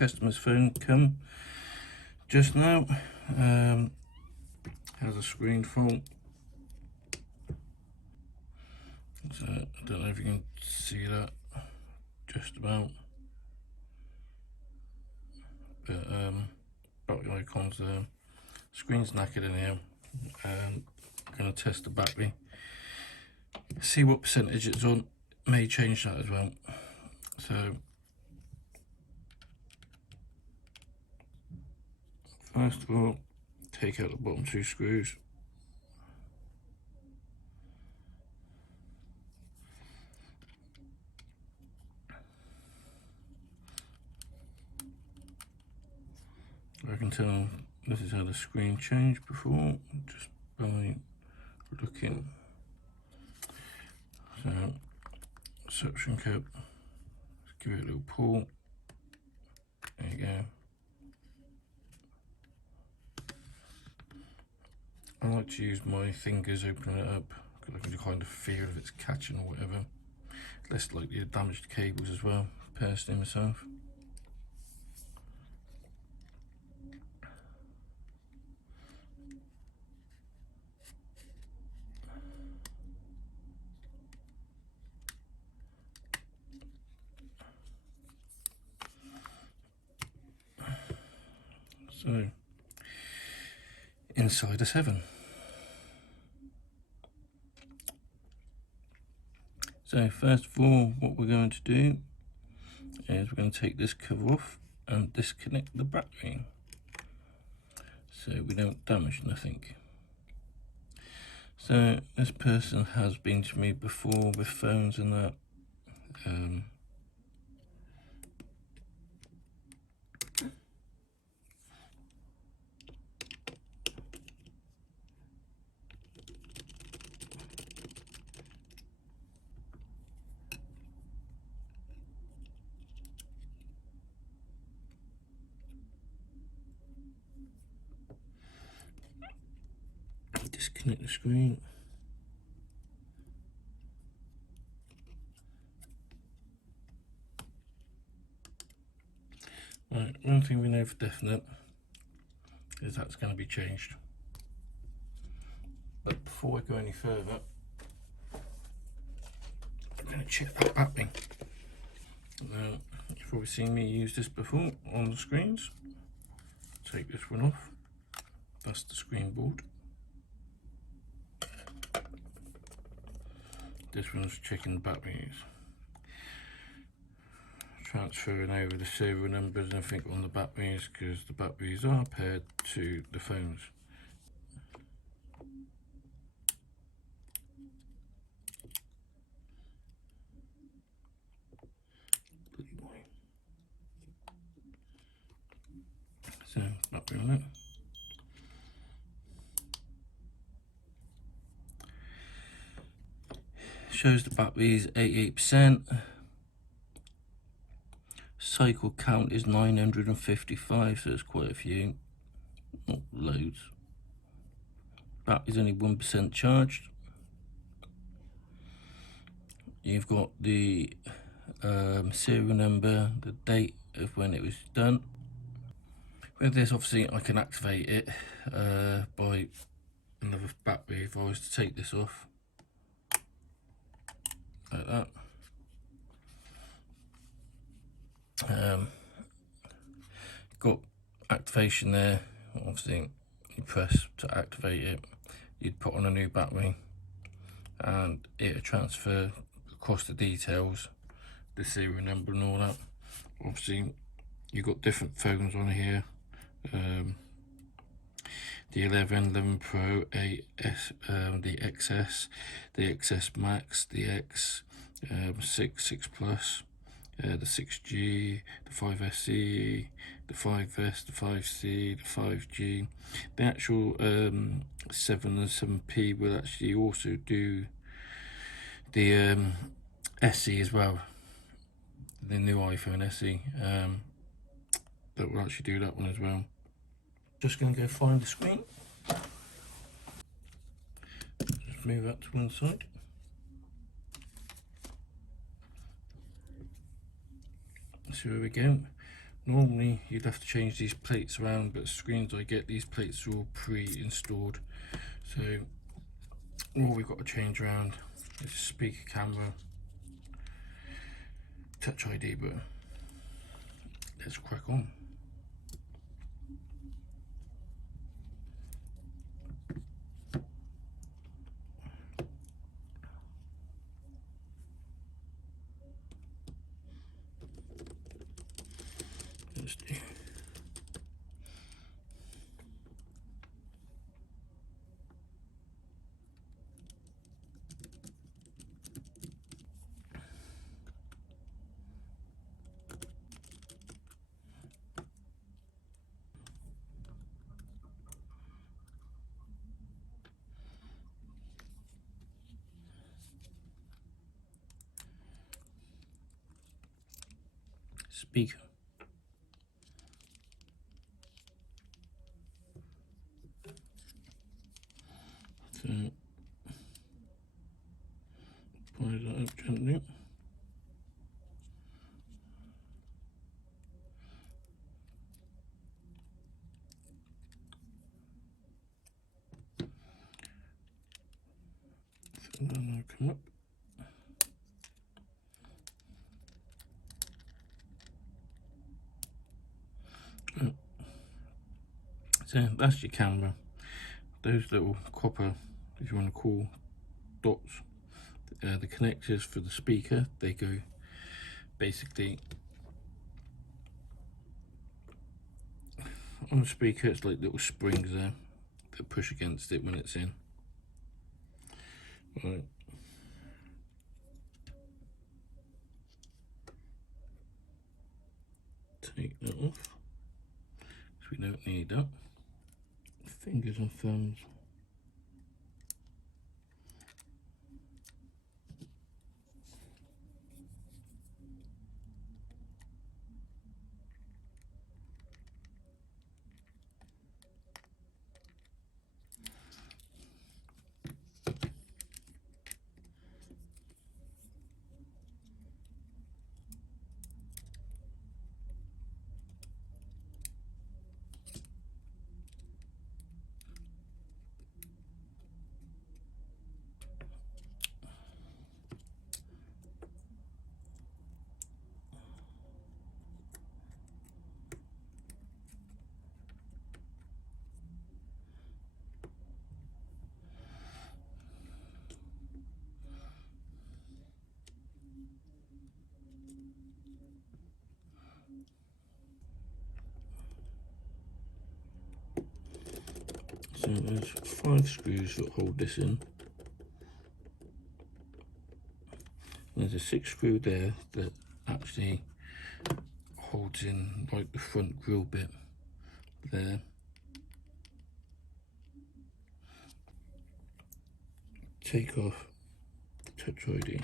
customer's phone come just now. Has a screen fault. So I don't know if you can see that just about, but battery icons there. Screen's knackered in here. I'm going to test the battery, see what percentage it's on. May change that as well. So first of all, take out the bottom two screws. I can tell this is how the screen changed before, just by looking. So, suction cup, let's give it a little pull. There you go. I like to use my fingers opening it up because I can kind of feel if it's catching or whatever. Less likely to damage the cables as well, personally myself. So, inside a 7. So first of all, what we're going to do is we're going to take this cover off and disconnect the battery so we don't damage nothing. So this person has been to me before with phones and that. Disconnect the screen. Right, one thing we know for definite is that's going to be changed. But before I go any further, I'm going to check that battery. Now, you've probably seen me use this before on the screens. Take this one off. That's the screen board. This one's checking the batteries. Transferring over the serial numbers and everything on the batteries because the batteries are paired to the phones. So, battery on it. Shows the battery's 88%. Cycle count is 955, so it's quite a few, not loads. Battery's only 1% charged. You've got the serial number, the date of when it was done. With this, obviously, I can activate it by another battery if I was to take this off, like that. Got activation there. Obviously, you press to activate it. You'd put on a new battery, and it'll transfer across the details, the serial number and all that. Obviously, you've got different phones on here. The 11 Pro, 8S, the XS, the XS Max, the X, 6 Plus, the 6G, the 5SE, the 5S, the 5C, the 5G. The actual 7 and 7P will actually also do the SE as well, the new iPhone SE. That will actually do that one as well. Just going to go find the screen. Just move that to one side. So here we go. Normally you'd have to change these plates around, but screens I get, these plates are all pre-installed. So all we've got to change around is speaker, camera, touch ID, but let's crack on. Let's do speaker. So pull that up gently. So then I'll come up. So that's your camera. Those little copper, if you want to call, dots, the connectors for the speaker, they go basically on the speaker. It's like little springs there that push against it when it's in. Right. Take that off, because we don't need that. Fingers and thumbs. So there's 5 screws that hold this in. There's a 6th screw there that actually holds in like the front grill bit there. Take off touch ID.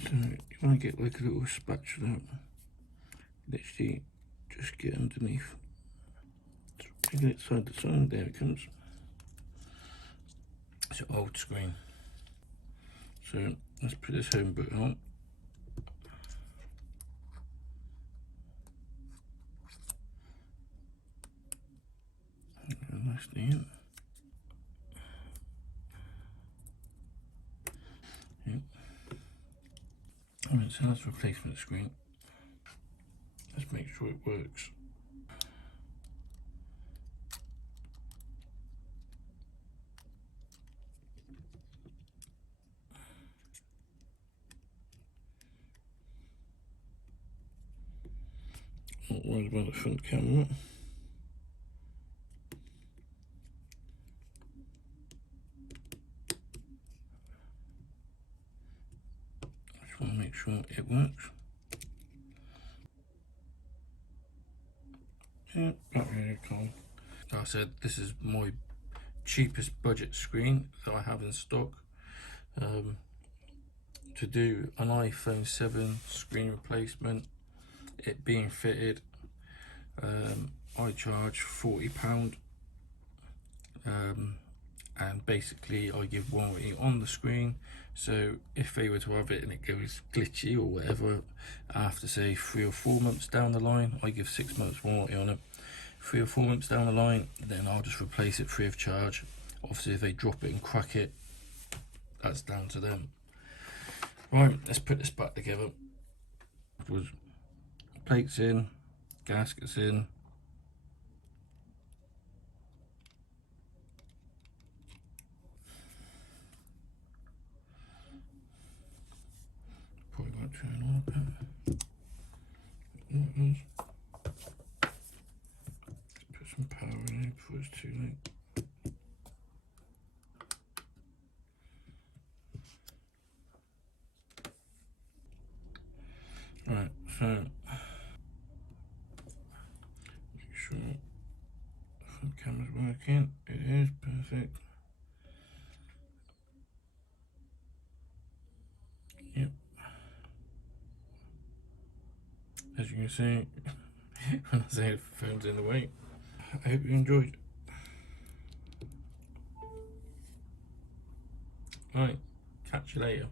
So you want to get like a little spatula, literally just get underneath. Get it side to side, there it comes. It's an old screen. So let's put this home button on. Nicely in. Yep. Alright, so that's replacement screen. Let's make sure it works. Not worried about the front camera. Just want to make sure it works. Yeah, battery calm. Like I said, this is my cheapest budget screen that I have in stock. To do an iPhone 7 screen replacement, it being fitted, I charge £40, and basically I give warranty on the screen. So if they were to have it and it goes glitchy or whatever, after say 3 or 4 months down the line, I give 6 months warranty on it. 3 or 4 months down the line, then I'll just replace it free of charge. Obviously if they drop it and crack it, that's down to them. Right, let's put this back together. Plates in, gaskets in. Probably won't turn on a bit. Let's put some power in it before it's too late. Right, so make sure the front camera's working. It is perfect. Yep. As you can see, when I say the phone's in the way. I hope you enjoyed. Right, catch you later.